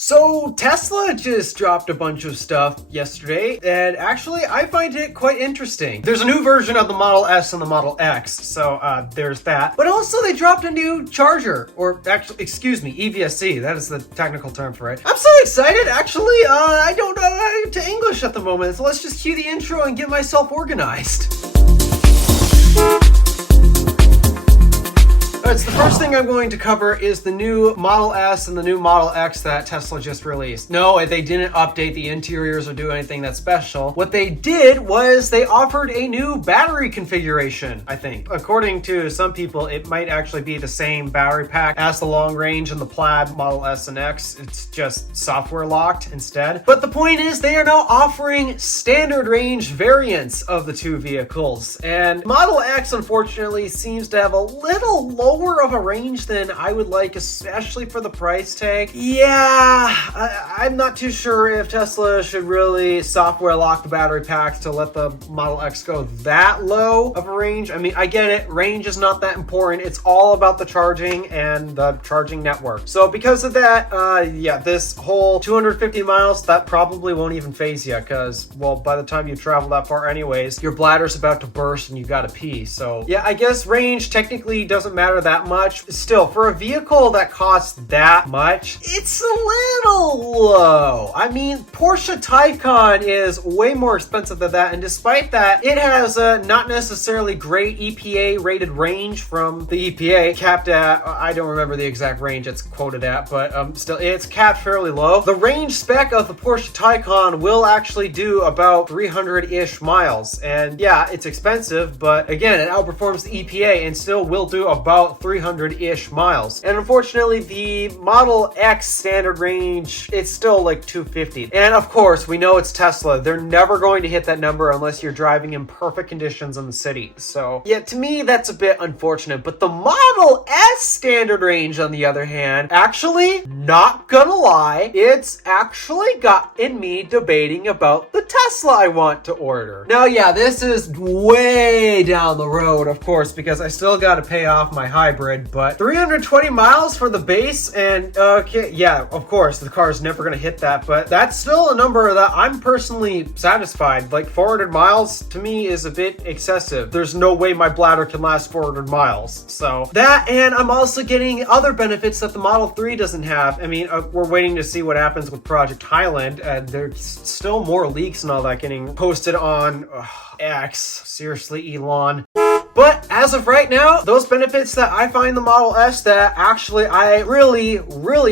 So Tesla just dropped a bunch of stuff yesterday, and actually I find it quite interesting. There's a new version of the Model S and the Model X, so there's that. But also they dropped a new charger, or actually, excuse me, EVSC, that is the technical term for it. I'm so excited, actually, I don't know to English at the moment, so let's just cue the intro and get myself organized. Alright, so the first thing I'm going to cover is the new Model S and the new Model X that Tesla just released. No, they didn't update the interiors or do anything that special. What they did was they offered a new battery configuration, I think. According to some people, it might actually be the same battery pack as the long range and the Plaid Model S and X. It's just software locked instead. But the point is they are now offering standard range variants of the two vehicles. And Model X, unfortunately, seems to have a little lower of a range than I would like, especially for the price tag. Yeah, I'm not too sure if Tesla should really software lock the battery packs to let the Model X go that low of a range. I mean, I get it, range is not that important. It's all about the charging and the charging network. So because of that, yeah, this whole 250 miles, that probably won't even phase you because, well, by the time you travel that far anyways, your bladder's about to burst and you gotta pee. So yeah, I guess range technically doesn't matter that much. Still, for a vehicle that costs that much, it's a little low. I mean, Porsche Taycan is way more expensive than that, and despite that, it has a not necessarily great EPA rated range from the EPA, capped at, I don't remember the exact range it's quoted at, but still, it's capped fairly low. The range spec of the Porsche Taycan will actually do about 300-ish miles, and yeah, it's expensive, but again, it outperforms the EPA and still will do about 300-ish miles. And unfortunately, the Model X standard range, it's still like 250. And of course, we know it's Tesla. They're never going to hit that number unless you're driving in perfect conditions in the city. So yeah, to me, that's a bit unfortunate. But the Model S standard range, on the other hand, actually, not gonna lie, it's actually gotten me debating about the Tesla I want to order. Now, yeah, this is way down the road, of course, because I still got to pay off my hybrid, but 320 miles for the base, and okay, yeah, of course, the car is never going to hit that, but that's still a number that I'm personally satisfied. Like, 400 miles to me is a bit excessive. There's no way my bladder can last 400 miles. So that, and I'm also getting other benefits that the Model 3 doesn't have. I mean, we're waiting to see what happens with Project Highland. There's still more leaks and all that getting posted on X. Seriously, Elon. But as of right now, those benefits that I find the Model S that actually I really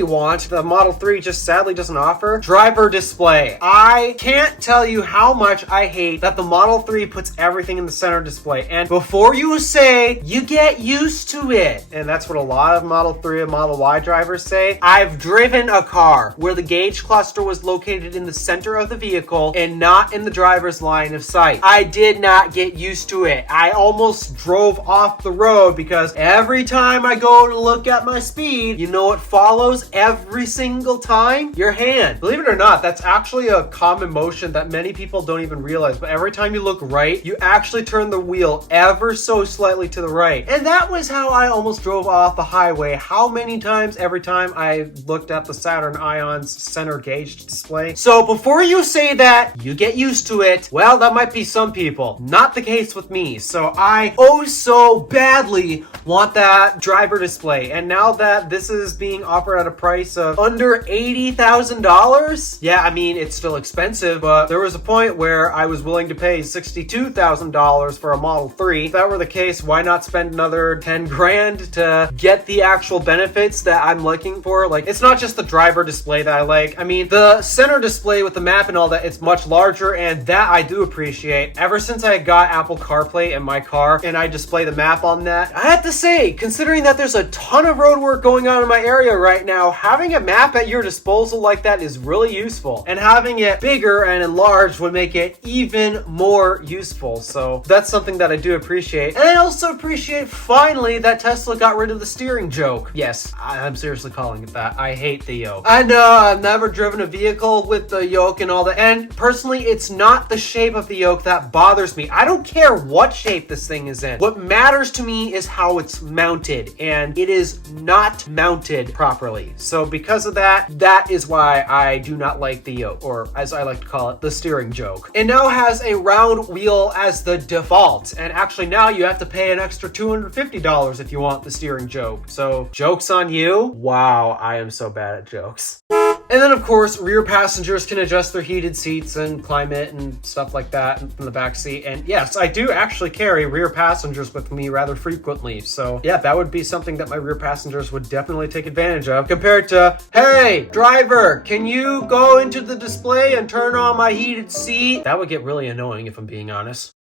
want, the Model 3 just sadly doesn't offer, driver display. I can't tell you how much I hate that the Model 3 puts everything in the center display. And before you say, you get used to it, and that's what a lot of Model 3 and Model Y drivers say, I've driven a car where the gauge cluster was located in the center of the vehicle and not in the driver's line of sight. I did not get used to it. I almost drove off the road because every time I go to look at my speed, you know what follows every single time? Your hand. Believe it or not, that's actually a common motion that many people don't even realize, but every time you look right, you actually turn the wheel ever so slightly to the right. And that was how I almost drove off the highway. How many times? Every time I looked at the Saturn Ion's center gauge display. So before you say that, you get used to it, well, that might be some people. Not the case with me. So I so badly want that driver display, and now that this is being offered at a price of under $80,000, yeah, I mean, it's still expensive, but there was a point where I was willing to pay $62,000 for a Model 3. If that were the case, why not spend another 10 grand to get the actual benefits that I'm looking for? Like, it's not just the driver display that I like. I mean, the center display with the map and all that, it's much larger, and that I do appreciate. Ever since I got Apple CarPlay in my car and I display the map on that, I have to say, considering that there's a ton of road work going on in my area right now, having a map at your disposal like that is really useful, and having it bigger and enlarged would make it even more useful. So that's something that I do appreciate. And I also appreciate finally that Tesla got rid of the steering joke. Yes, I'm seriously calling it that. I hate the yoke. I know I've never driven a vehicle with the yoke and all that, and personally, it's not the shape of the yoke that bothers me. I don't care what shape this thing is is in. What matters to me is how it's mounted, and it is not mounted properly. So because of that, that is why I do not like the yoke, or as I like to call it, the steering yoke. It now has a round wheel as the default, and actually now you have to pay an extra $250 if you want the steering yoke. So joke's on you. Wow, I am so bad at jokes. And then, of course, rear passengers can adjust their heated seats and climate and stuff like that in the back seat. And yes, I do actually carry rear passengers with me rather frequently. So yeah, that would be something that my rear passengers would definitely take advantage of, compared to, hey, driver, can you go into the display and turn on my heated seat? That would get really annoying if I'm being honest.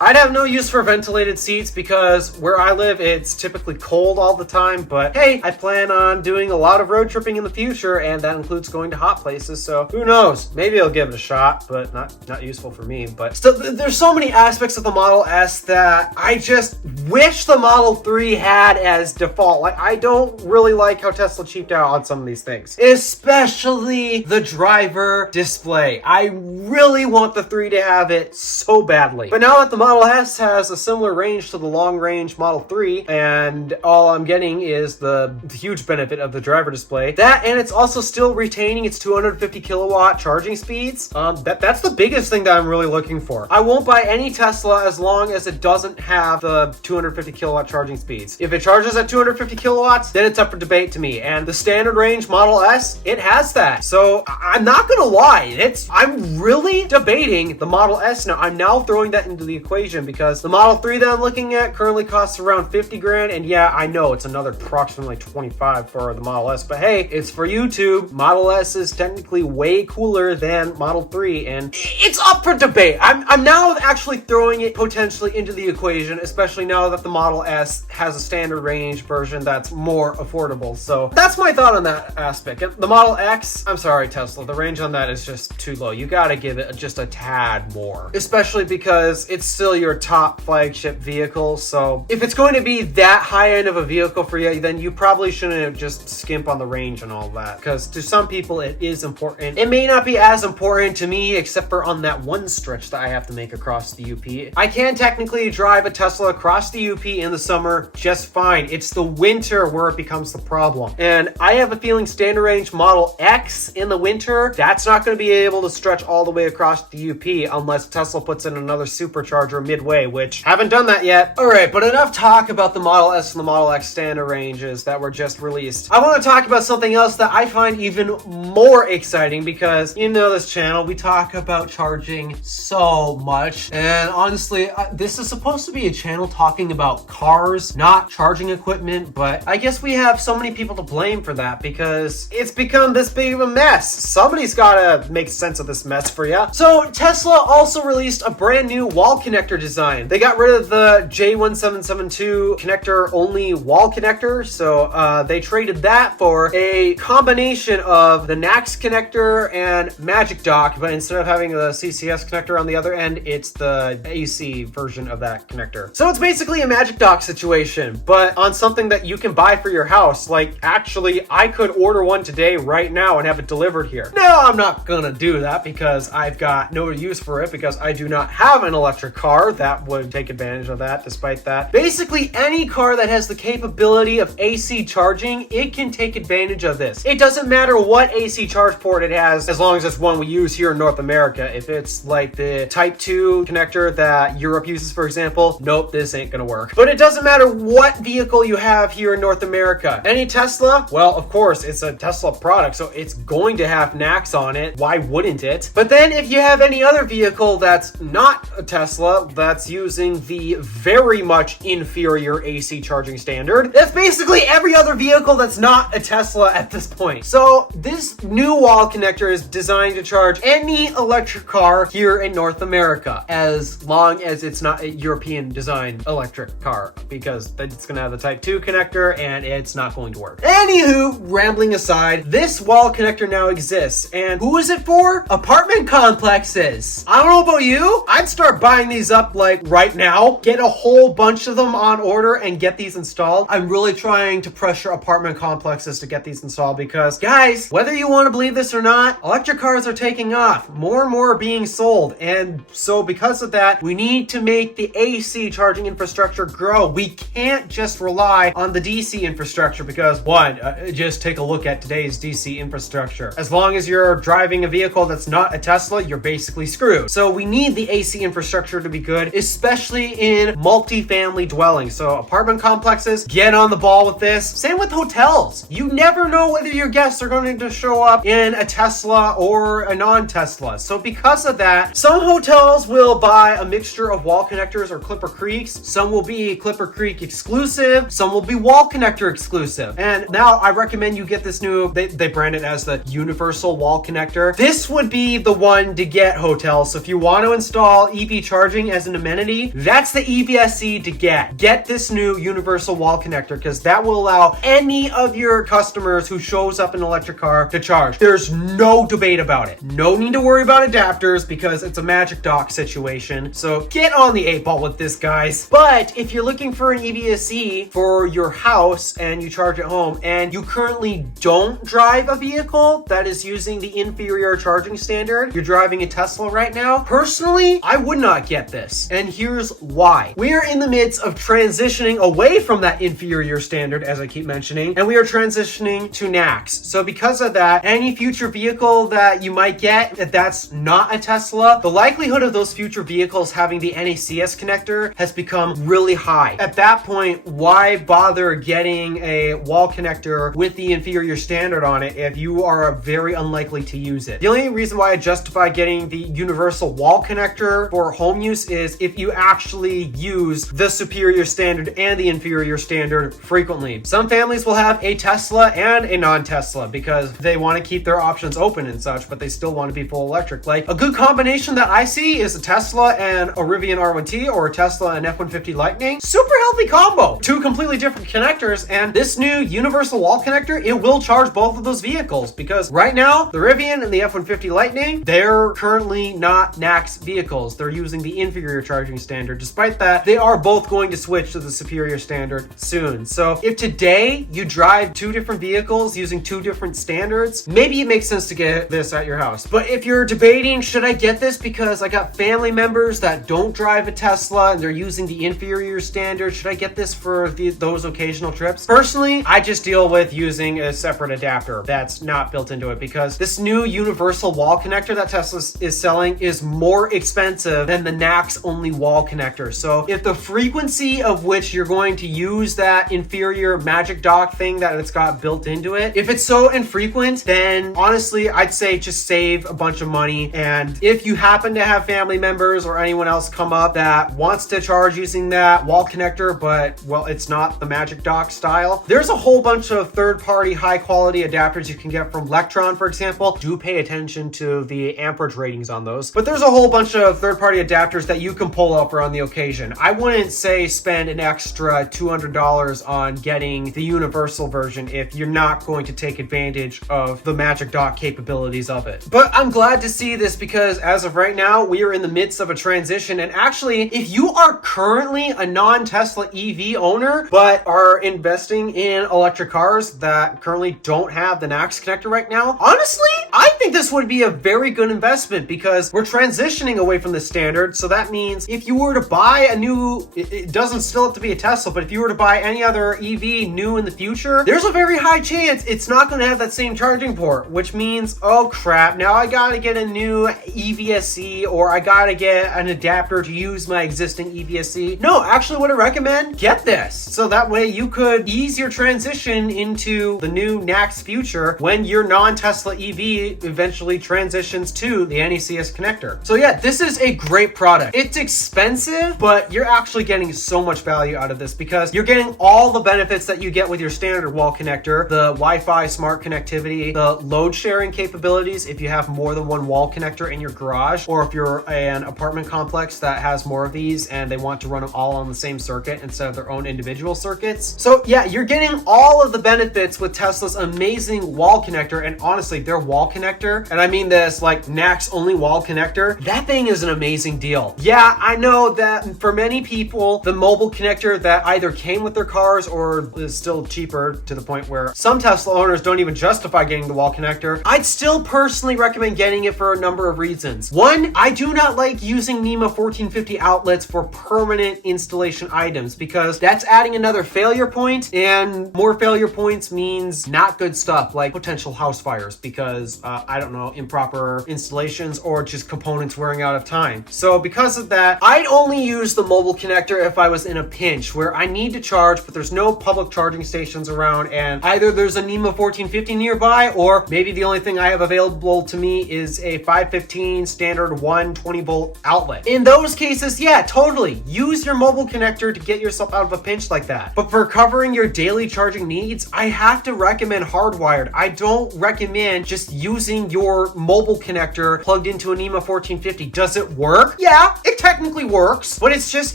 I'd have no use for ventilated seats because where I live, it's typically cold all the time. But hey, I plan on doing a lot of road tripping in the future, and that includes going to hot places. So who knows? Maybe I'll give it a shot, but not useful for me. But still, there's so many aspects of the Model S that I just wish the Model 3 had as default. Like, I don't really like how Tesla cheaped out on some of these things, especially the driver display. I really want the 3 to have it so badly. But now that the Model S has a similar range to the long-range Model 3, and all I'm getting is the huge benefit of the driver display. That, and it's also still retaining its 250 kilowatt charging speeds. That's the biggest thing that I'm really looking for. I won't buy any Tesla as long as it doesn't have the 250 kilowatt charging speeds. If it charges at 250 kilowatts, then it's up for debate to me. And the standard range Model S, it has that. So I'm not gonna lie, I'm really debating the Model S now. I'm now throwing that into the equation because the Model 3 that I'm looking at currently costs around 50 grand. And yeah, I know it's another approximately 25 for the Model S, but hey, it's for YouTube. Model S is technically way cooler than Model 3, and it's up for debate. I'm now actually throwing it potentially into the equation, especially now that the Model S has a standard range version that's more affordable. So that's my thought on that aspect. And the Model X, I'm sorry, Tesla, the range on that is just too low. You gotta give it just a tad more, especially because it's still your top flagship vehicle. So if it's going to be that high end of a vehicle for you, then you probably shouldn't just skimp on the range and all that, because to some people it is important. It may not be as important to me, except for on that one stretch that I have to make across the UP. I can technically drive a Tesla across the UP in the summer just fine. It's the winter where it becomes the problem. And I have a feeling standard range Model X in the winter, that's not going to be able to stretch all the way across the UP unless Tesla puts in another supercharger midway, which haven't done that yet. All right, but enough talk about the Model S and the Model X standard ranges that were just released. I want to talk about something else that I find even more exciting, because you know this channel, we talk about charging so much. And honestly, this is supposed to be a channel talking about cars, not charging equipment, but I guess we have so many people to blame for that because it's become this big of a mess. Somebody's gotta make sense of this mess for you. So Tesla also released a brand new wall connector design. They got rid of the J1772 connector only wall connector. So they traded that for a combination of the NAX connector and Magic Dock, but instead of having the CCS connector on the other end, it's the AC version of that connector. So it's basically a Magic Dock situation, but on something that you can buy for your house. Like, actually, I could order one today right now and have it delivered here. Now, I'm not gonna do that because I've got no use for it, because I do not have an electric car that would take advantage of that. Despite that, basically any car that has the capability of AC charging, it can take advantage of this. It doesn't matter what AC charge port it has, as long as it's one we use here in North America. If it's like the Type 2 connector that Europe uses, for example, nope, this ain't gonna work. But it doesn't matter what vehicle you have here in North America. Any Tesla? Well, of course, it's a Tesla product, so it's going to have NAX on it. Why wouldn't it? But then if you have any other vehicle that's not a Tesla, that's using the very much inferior AC charging standard, that's basically every other vehicle that's not a Tesla at this point. So this new wall connector is designed to charge any electric car here in North America, as long as it's not a European designed electric car, because it's gonna have the Type 2 connector and it's not going to work. Anywho, rambling aside, this wall connector now exists, and who is it for? Apartment complexes. I don't know about you, I'd start buying these up like right now, get a whole bunch of them on order and get these installed. I'm really trying to pressure apartment complexes to get these installed because, guys, whether you want to believe this or not, electric cars are taking off. More and more are being sold. And so because of that, we need to make the AC charging infrastructure grow. We can't just rely on the DC infrastructure because, one, just take a look at today's DC infrastructure. As long as you're driving a vehicle that's not a Tesla, you're basically screwed. So we need the AC infrastructure to be good, especially in multi-family dwellings. So apartment complexes, get on the ball with this. Same with hotels. You never know whether your guests are going to show up in a Tesla or a non-Tesla. So because of that, some hotels will buy a mixture of wall connectors or Clipper Creeks. Some will be Clipper Creek exclusive. Some will be wall connector exclusive. And now I recommend you get this new, they brand it as the universal wall connector. This would be the one to get hotels. So if you want to install EV charging as an amenity, that's the EVSE to get. Get this new universal wall connector because that will allow any of your customers who shows up in an electric car to charge. There's no debate about it. No need to worry about adapters because it's a magic dock situation. So get on the 8 ball with this, guys. But if you're looking for an EVSE for your house and you charge at home and you currently don't drive a vehicle that is using the inferior charging standard, you're driving a Tesla right now, personally, I would not get this. And here's why. We are in the midst of transitioning away from that inferior standard, as I keep mentioning, and we are transitioning to NACS. So because of that, any future vehicle that you might get that's not a Tesla, the likelihood of those future vehicles having the NACS connector has become really high. At that point, why bother getting a wall connector with the inferior standard on it if you are very unlikely to use it? The only reason why I justify getting the universal wall connector for home use is if you actually use the superior standard and the inferior standard frequently. Some families will have a Tesla and a non-Tesla because they want to keep their options open and such, but they still want to be full electric. Like a good combination that I see is a Tesla and a Rivian R1T or a Tesla and F-150 Lightning. Super healthy combo. Two completely different connectors, and this new universal wall connector, it will charge both of those vehicles because right now the Rivian and the F-150 Lightning, they're currently not NACS vehicles. They're using the inferior charging standard. Despite that, they are both going to switch to the superior standard soon. So if today you drive two different vehicles using two different standards, maybe it makes sense to get this at your house. But if you're debating, should I get this because I got family members that don't drive a Tesla and they're using the inferior standard, should I get this for those occasional trips? Personally, I just deal with using a separate adapter that's not built into it because this new universal wall connector that Tesla is selling is more expensive than the NACS only wall connector. So if the frequency of which you're going to use that inferior magic dock thing that it's got built into it, if it's so infrequent, then honestly, I'd say just save a bunch of money. And if you happen to have family members or anyone else come up that wants to charge using that wall connector, but well, it's not the magic dock style, there's a whole bunch of third-party high-quality adapters you can get from Electron, for example. Do pay attention to the amperage ratings on those. But there's a whole bunch of third-party adapters that you can pull up on the occasion. I wouldn't say spend an extra $200 on getting the universal version if you're not going to take advantage of the magic dock capabilities of it. But I'm glad to see this because as of right now, we are in the midst of a transition. And actually, if you are currently a non-Tesla EV owner, but are investing in electric cars that currently don't have the NACS connector right now, honestly, I think this would be a very good investment because we're transitioning away from the standard. So that means if you were to buy a new, it doesn't still have to be a Tesla, but if you were to buy any other EV new in the future, there's a very high chance it's not going to have that same charging port, which means, oh crap, now I got to get a new EVSE or I got to get an adapter to use my existing EVSE. No, actually what I recommend, get this. So that way you could ease your transition into the new NACS future when your non-Tesla EV eventually transitions to the NACS connector. So yeah, this is a great product. It's expensive, but you're actually getting so much value out of this because you're getting all the benefits that you get with your standard wall connector, the Wi-Fi smart connectivity, the load sharing capabilities if you have more than one wall connector in your garage, or if you're an apartment complex that has more of these and they want to run them all on the same circuit instead of their own individual circuits. So yeah, you're getting all of the benefits with Tesla's amazing wall connector. And honestly, their wall connector connector, and I mean this like NACS only wall connector, that thing is an amazing deal. Yeah, I know that for many people, the mobile connector that either came with their cars or is still cheaper to the point where some Tesla owners don't even justify getting the wall connector. I'd still personally recommend getting it for a number of reasons. One, I do not like using NEMA 1450 outlets for permanent installation items because that's adding another failure point, and more failure points means not good stuff like potential house fires because, I don't know, improper installations or just components wearing out of time. So because of that, I'd only use the mobile connector if I was in a pinch where I need to charge, but there's no public charging stations around, and either there's a NEMA 1450 nearby, or maybe the only thing I have available to me is a 515 standard 120 volt outlet. In those cases, yeah, totally. Use your mobile connector to get yourself out of a pinch like that. But for covering your daily charging needs, I have to recommend hardwired. I don't recommend just using your mobile connector plugged into a NEMA 1450. Does it work? Yeah, it technically works, but it's just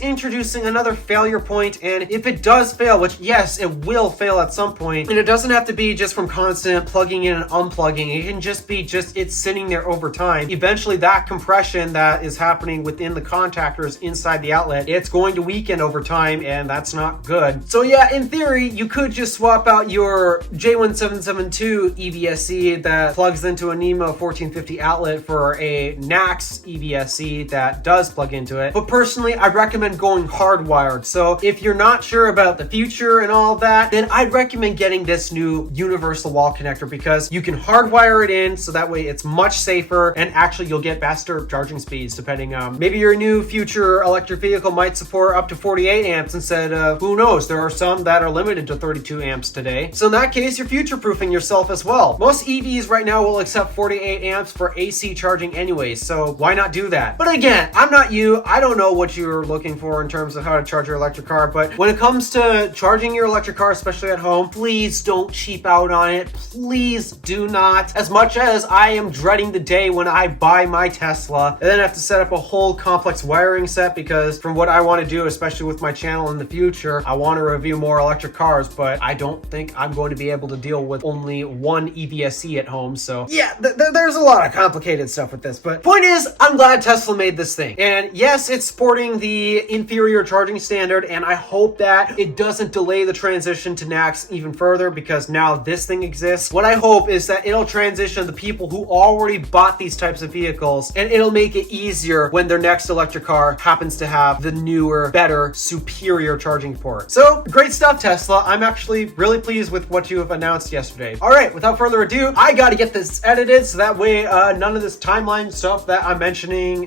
introducing another failure point. And if it does fail, which yes, it will fail at some point, and it doesn't have to be just from constant plugging in and unplugging. It can just be it's sitting there over time. Eventually that compression that is happening within the contactors inside the outlet, it's going to weaken over time, and that's not good. So yeah, in theory, you could just swap out your J1772 EVSE that plugs into a NEMA 1450 outlet for a NACS EVSE that does plug into it. But personally, I'd recommend going hardwired. So if you're not sure about the future and all that, then I'd recommend getting this new universal wall connector because you can hardwire it in so that way it's much safer, and actually you'll get faster charging speeds depending on maybe your new future electric vehicle might support up to 48 amps instead of, who knows, there are some that are limited to 32 amps today. So in that case, you're future-proofing yourself as well. Most EVs right now will accept 48 amps for AC charging anyways, so why not do that? But again, I'm not you. I don't know what you're looking for in terms of how to charge your electric car, but when it comes to charging your electric car, especially at home, please don't cheap out on it. Please do not. As much as I am dreading the day when I buy my Tesla and then have to set up a whole complex wiring set because from what I want to do, especially with my channel in the future, I want to review more electric cars, but I don't think I'm going to be able to deal with only one EVSE at home. So yeah, there's a lot of complicated stuff with this, but point is, I'm glad Tesla made this thing. And yes, it's sporting the inferior charging standard, and I hope that it doesn't delay the transition to NACS even further because now this thing exists. What I hope is that it'll transition the people who already bought these types of vehicles, and it'll make it easier when their next electric car happens to have the newer, better, superior charging port. So great stuff, Tesla. I'm actually really pleased with what you have announced yesterday. All right, without further ado, I got to get this edited so that way none of this timeline stuff that I'm mentioning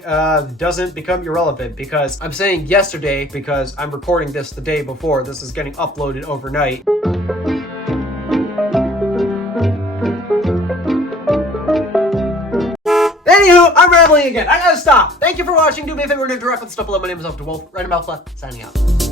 doesn't become irrelevant, because I'm saying yesterday because I'm recording this the day before. This is getting uploaded overnight. Anywho, I'm rambling again. I gotta stop. Thank you for watching. Do me a favor and interact with the stuff below. My name is DeWolf. Right about left. Signing out.